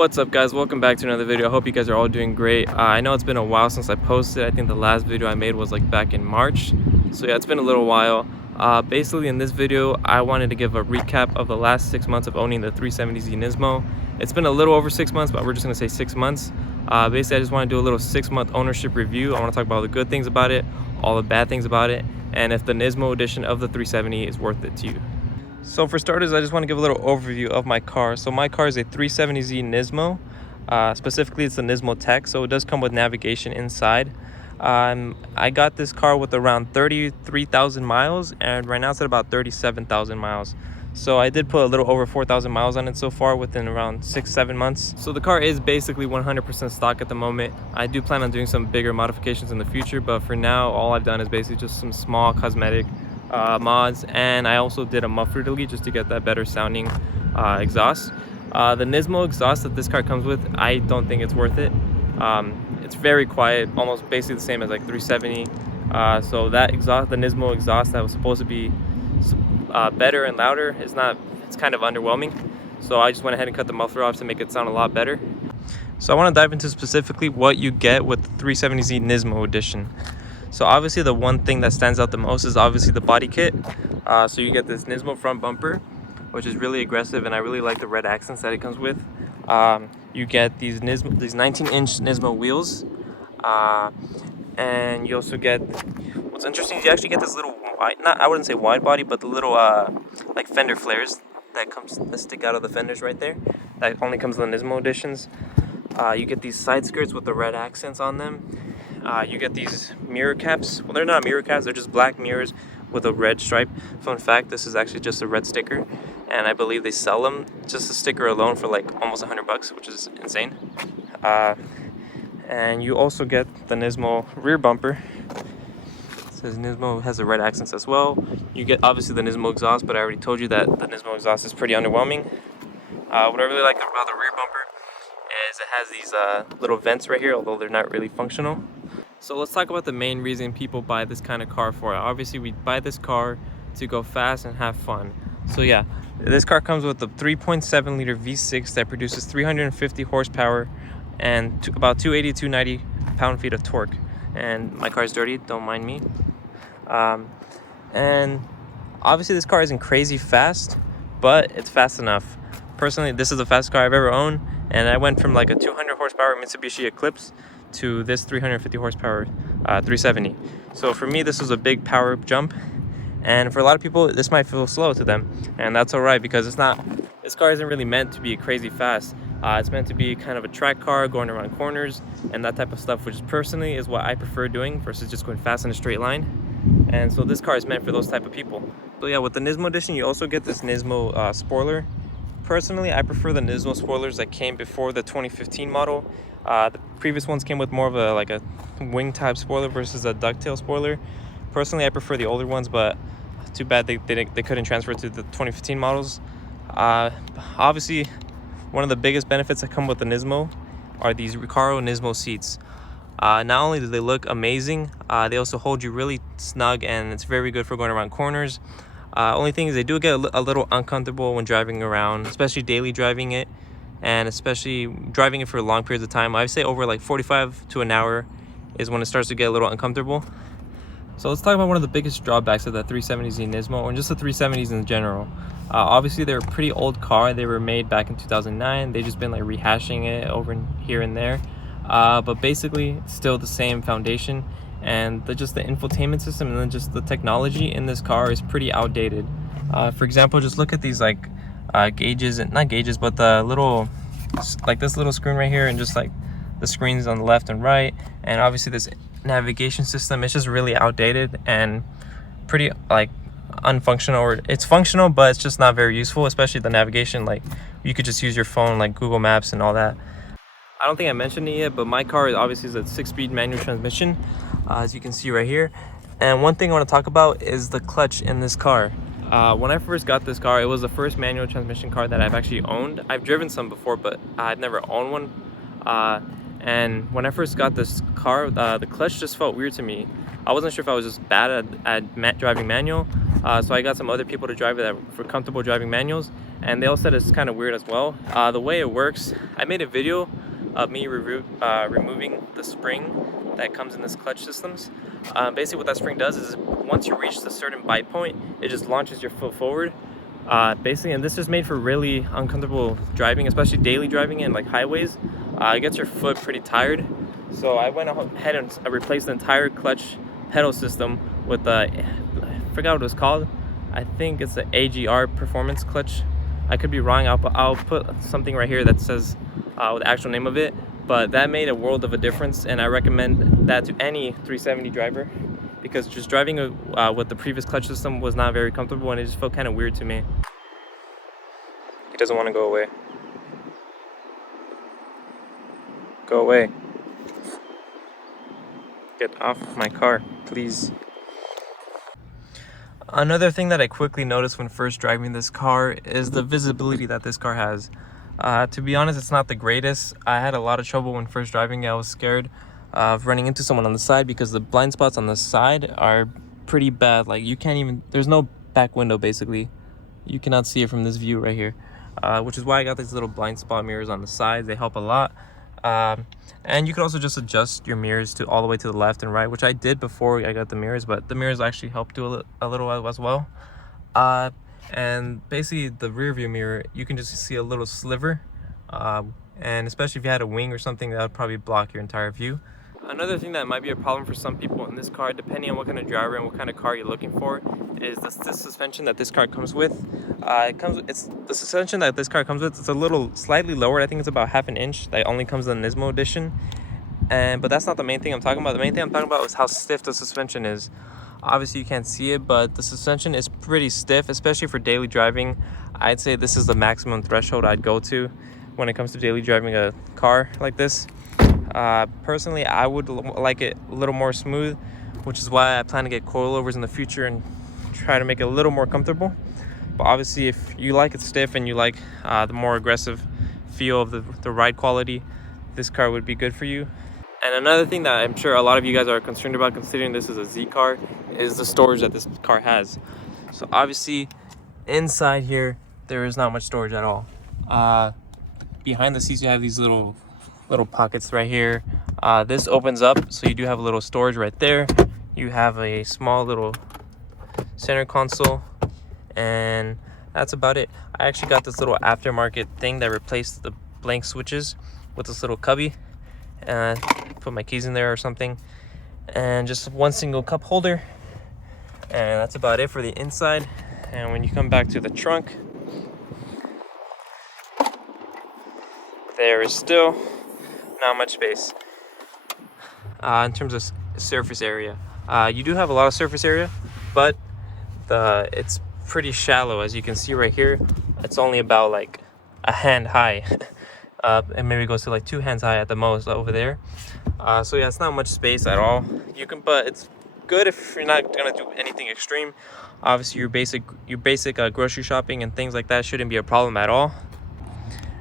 What's up, guys? Welcome back to another video. I hope you guys are all doing great. I know it's been a while since I posted. I think the last video I made was like back in March, so yeah, it's been a little while. Basically in this video I wanted to give a recap of the last 6 months of owning the 370Z Nismo. It's been a little over 6 months, but we're just gonna say 6 months. Basically I just want to do a little 6-month ownership review. I want to talk about all the good things about it, all the bad things about it, and if the Nismo edition of the 370 is worth it to you. So for starters, I just want to give a little overview of my car. So my car is a 370Z Nismo. Specifically, it's the Nismo Tech, so it does come with navigation inside. I got this car with around 33,000 miles, and right now it's at about 37,000 miles. So I did put a little over 4,000 miles on it so far within around 6-7 months. So the car is basically 100% stock at the moment. I do plan on doing some bigger modifications in the future, but for now, all I've done is basically just some small cosmetic mods, and I also did a muffler delete just to get that better sounding exhaust. The Nismo exhaust that this car comes with, I don't think it's worth it. It's very quiet, almost basically the same as like 370. So that exhaust, the Nismo exhaust that was supposed to be better and louder, is not. It's kind of underwhelming. So I just went ahead and cut the muffler off to make it sound a lot better. So I want to dive into specifically what you get with the 370Z Nismo edition. So obviously the one thing that stands out the most is obviously the body kit. So you get this Nismo front bumper, which is really aggressive, and I really like the red accents that it comes with. You get these 19-inch Nismo wheels, and you also get, what's interesting is you actually get this little I wouldn't say wide body, but the little like fender flares that stick out of the fenders right there. That only comes in the Nismo editions. You get these side skirts with the red accents on them. You get these mirror caps. Well, they're not mirror caps, they're just black mirrors with a red stripe. Fun fact, this is actually just a red sticker, and I believe they sell them, just the sticker alone, for like almost $100, which is insane. And you also get the Nismo rear bumper. It says Nismo, has the red accents as well. You get obviously the Nismo exhaust, but I already told you that the Nismo exhaust is pretty underwhelming. What I really like about the rear bumper is it has these little vents right here, although they're not really functional. So let's talk about the main reason people buy this kind of car for. Obviously, we buy this car to go fast and have fun. So yeah, this car comes with a 3.7 liter V6 that produces 350 horsepower and about 280, 290 pound-feet of torque. And my car's dirty, don't mind me. And obviously this car isn't crazy fast, but it's fast enough. Personally, this is the fastest car I've ever owned, and I went from like a 200 horsepower Mitsubishi Eclipse to this 350 horsepower 370. So for me, this was a big power jump, and for a lot of people this might feel slow to them, and that's all right, because this car isn't really meant to be crazy fast. It's meant to be kind of a track car, going around corners and that type of stuff, which personally is what I prefer doing versus just going fast in a straight line. And so this car is meant for those type of people. So yeah, with the Nismo edition you also get this Nismo spoiler. Personally, I prefer the Nismo spoilers that came before the 2015 model. The previous ones came with more of a wing type spoiler versus a ducktail spoiler. Personally, I prefer the older ones, but too bad they couldn't transfer to the 2015 models. Obviously, one of the biggest benefits that come with the Nismo are these Recaro Nismo seats. Not only do they look amazing, they also hold you really snug, and it's very good for going around corners. Only thing is they do get a little uncomfortable when driving around, especially daily driving it, and especially driving it for long periods of time. I would say over like 45 to an hour is when it starts to get a little uncomfortable. So let's talk about one of the biggest drawbacks of the 370Z Nismo, and just the 370s in general. Obviously they're a pretty old car. They were made back in 2009. They've just been like rehashing it over here and there, but basically still the same foundation. And just the infotainment system and then just the technology in this car is pretty outdated. For example, just look at these like gauges, and not gauges, but the little, like this little screen right here, and just like the screens on the left and right, and obviously this navigation system. It's just really outdated and pretty like unfunctional, or it's functional but it's just not very useful, especially the navigation. Like you could just use your phone, like Google Maps and all that. I don't think I mentioned it yet, but my car obviously is a 6-speed manual transmission, as you can see right here. And one thing I want to talk about is the clutch in this car. When I first got this car, it was the first manual transmission car that I've actually owned. I've driven some before, but I've never owned one. And when I first got this car, the clutch just felt weird to me. I wasn't sure if I was just bad at driving manual, So I got some other people to drive it that for comfortable driving manuals, and they all said it's kind of weird as well. The way it works, I made a video of me removing the spring that comes in this clutch systems. Basically what that spring does is once you reach the certain bite point, it just launches your foot forward. Basically, and this is made for really uncomfortable driving, especially daily driving in like highways. It gets your foot pretty tired. So I went ahead and replaced the entire clutch pedal system with the, I forgot what it was called. I think it's the AGR performance clutch. I could be wrong. I'll put something right here that says the actual name of it. But that made a world of a difference, and I recommend that to any 370 driver, because just driving with the previous clutch system was not very comfortable, and it just felt kind of weird to me. He doesn't want to go away. Go away. Get off my car, please. Another thing that I quickly noticed when first driving this car is the visibility that this car has. To be honest, it's not the greatest. I had a lot of trouble when first driving. I was scared of running into someone on the side because the blind spots on the side are pretty bad. Like, you can't even, there's no back window basically. You cannot see it from this view right here, which is why I got these little blind spot mirrors on the sides. They help a lot. And you can also just adjust your mirrors to all the way to the left and right, which I did before I got the mirrors, but the mirrors actually help do a little as well. And basically the rear view mirror, you can just see a little sliver, and especially if you had a wing or something, that would probably block your entire view. Another thing that might be a problem for some people in this car, depending on what kind of driver and what kind of car you're looking for, is this suspension that this car comes with. It's the suspension that this car comes with. It's a little slightly lower. I think it's about half an inch. That only comes in the Nismo edition. But that's not the main thing I'm talking about. The main thing I'm talking about is how stiff the suspension is. Obviously you can't see it, but the suspension is pretty stiff, especially for daily driving. I'd say this is the maximum threshold I'd go to when it comes to daily driving a car like this. Personally, I would like it a little more smooth, which is why I plan to get coilovers in the future and try to make it a little more comfortable. But obviously, if you like it stiff and you like the more aggressive feel of the ride quality, this car would be good for you. And another thing that I'm sure a lot of you guys are concerned about, considering this is a Z car, is the storage that this car has. So obviously, inside here, there is not much storage at all. Behind the seats, you have these little pockets right here. This opens up, so you do have a little storage right there. You have a small little center console, and that's about it. I actually got this little aftermarket thing that replaced the blank switches with this little cubby, and put my keys in there or something, and just one single cup holder, and that's about it for the inside. And when you come back to the trunk, there is still not much space in terms of surface area. You do have a lot of surface area, but it's pretty shallow. As you can see right here, it's only about like a hand high. And maybe it goes to like 2 hands high at the most over there. So yeah, it's not much space at all. But it's good if you're not gonna do anything extreme. Obviously your basic grocery shopping and things like that shouldn't be a problem at all.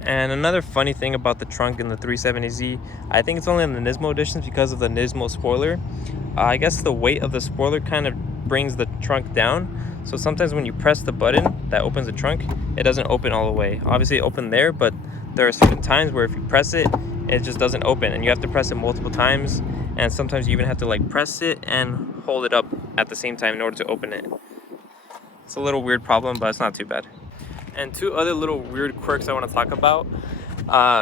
And another funny thing about the trunk in the 370Z, I think it's only in the Nismo editions because of the Nismo spoiler. I guess the weight of the spoiler kind of brings the trunk down. So sometimes when you press the button that opens the trunk, it doesn't open all the way. Obviously it opened there, but there are certain times where if you press it, it just doesn't open, and you have to press it multiple times. And sometimes you even have to like press it and hold it up at the same time in order to open it. It's a little weird problem, but it's not too bad. And 2 other little weird quirks I want to talk about,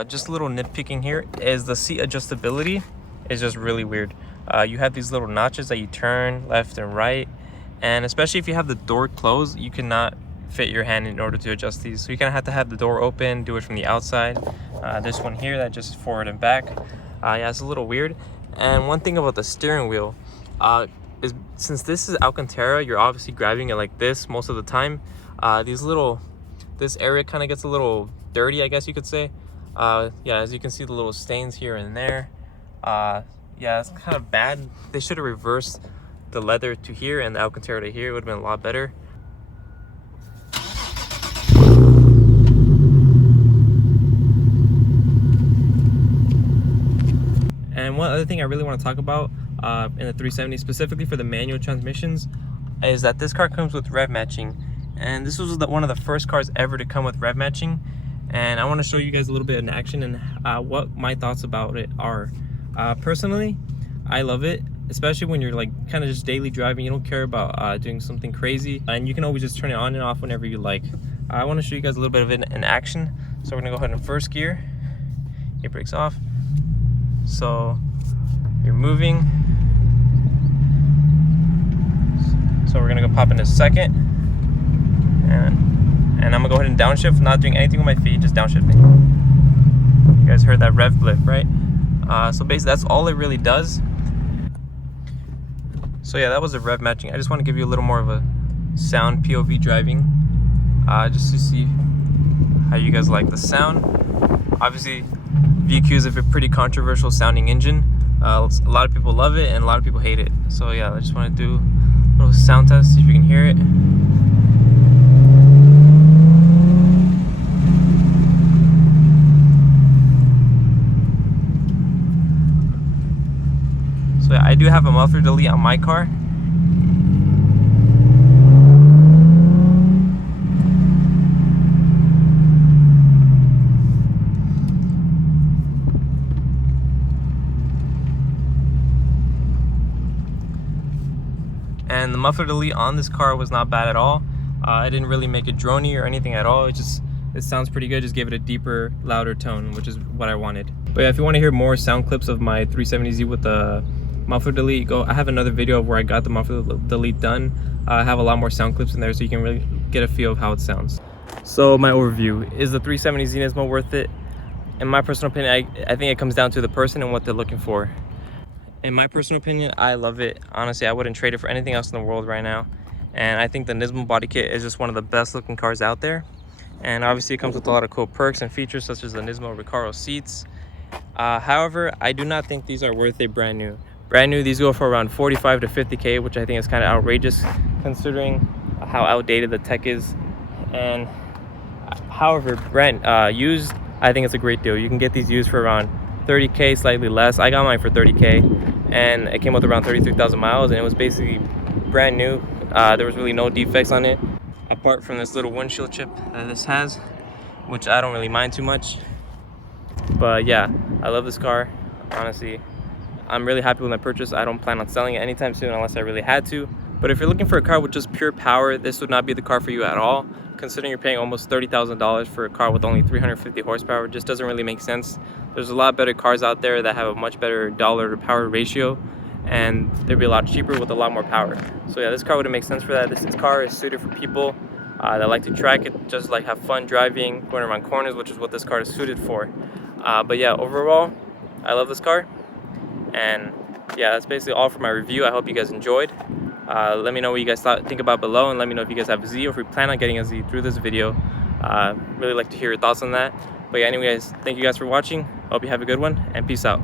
just a little nitpicking here, is the seat adjustability is just really weird. You have these little notches that you turn left and right, and especially if you have the door closed, you cannot fit your hand in order to adjust these. So you kind of have to have the door open, do it from the outside. This one here that just forward and back. Yeah, it's a little weird. And one thing about the steering wheel is, since this is Alcantara, you're obviously grabbing it like this most of the time. This area kind of gets a little dirty, I guess you could say. Yeah, as you can see, the little stains here and there. Yeah, it's kind of bad. They should have reversed the leather to here and the Alcantara to here. It would have been a lot better. And one other thing I really want to talk about in the 370, specifically for the manual transmissions, is that this car comes with rev matching, and this was one of the first cars ever to come with rev matching. And I want to show you guys a little bit in action and what my thoughts about it are. Personally, I love it, especially when you're like kind of just daily driving. You don't care about doing something crazy, and you can always just turn it on and off whenever you like. I want to show you guys a little bit of it in action. So we're gonna go ahead in first gear. It brakes off. So you're moving. So we're gonna go pop into second, and I'm gonna go ahead and downshift, not doing anything with my feet, just downshifting. You guys heard that rev blip, right? So basically that's all it really does. So yeah, that was the rev matching. I just want to give you a little more of a sound POV driving, just to see how you guys like the sound. Obviously, VQ is a pretty controversial sounding engine. A lot of people love it and a lot of people hate it. So yeah, I just want to do a little sound test, see if you can hear it. So yeah, I do have a muffler delete on my car. And the muffler delete on this car was not bad at all. I didn't really make it drony or anything at all. It sounds pretty good. Just gave it a deeper, louder tone, which is what I wanted. But yeah, if you want to hear more sound clips of my 370Z with the muffler delete, I have another video of where I got the muffler delete done. I have a lot more sound clips in there, so you can really get a feel of how it sounds. So my overview, is the 370Z Nismo worth it? In my personal opinion, I think it comes down to the person and what they're looking for. In my personal opinion, I love it. Honestly, I wouldn't trade it for anything else in the world right now. And I think the Nismo body kit is just one of the best looking cars out there. And obviously it comes with a lot of cool perks and features such as the Nismo Recaro seats. However, I do not think these are worth it brand new. Brand new, these go for around 45 to 50K, which I think is kind of outrageous considering how outdated the tech is. And however, used, I think it's a great deal. You can get these used for around 30K, slightly less. I got mine for 30K, and it came with around 33,000 miles, and it was basically brand new. There was really no defects on it, apart from this little windshield chip that this has, which I don't really mind too much. But yeah, I love this car. Honestly, I'm really happy with my purchase. I don't plan on selling it anytime soon unless I really had to. But if you're looking for a car with just pure power, this would not be the car for you at all. Considering you're paying almost $30,000 for a car with only 350 horsepower, it just doesn't really make sense. There's a lot better cars out there that have a much better dollar to power ratio, and they'd be a lot cheaper with a lot more power. So yeah, this car wouldn't make sense for that. This car is suited for people that like to track it, just like have fun driving, going around corners, which is what this car is suited for. But yeah, overall, I love this car. And yeah, that's basically all for my review. I hope you guys enjoyed. Let me know what you guys think about below, and let me know if you guys have a Z or if you plan on getting a Z through this video. Really like to hear your thoughts on that. But yeah, anyways, thank you guys for watching. Hope you have a good one, and peace out.